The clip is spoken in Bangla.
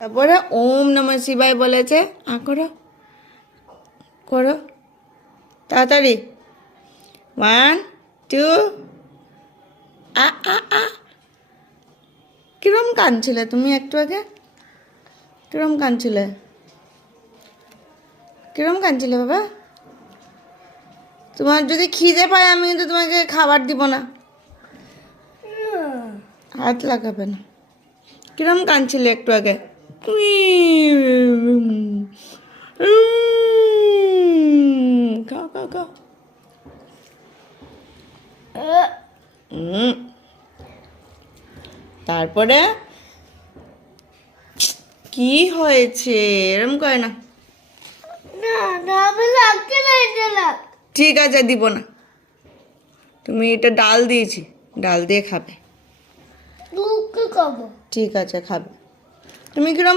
তারপরে ওম নমঃ শিবায় বলেছে। করো করো তাড়াতাড়ি। 1 2 আ আ আ কিরম কাঁদছিলে তুমি একটু আগে? কিরম কাঁদছিলে? কিরম কাঁদছিলে বাবা? তোমার যদি খিদে পায় আমি কিন্তু তোমাকে খাবার দিব না। হাত লাগাবে না। কিরম কাঁদছিলে একটু আগে? খাও খাও খাও। তারপরে কি হয়েছে? এরম করে না। ঠিক আছে দিব না। তুমি এটা ডাল দিয়েছি, ডাল দিয়ে খাবে। ঠিক আছে খাবে। তুমি কিরম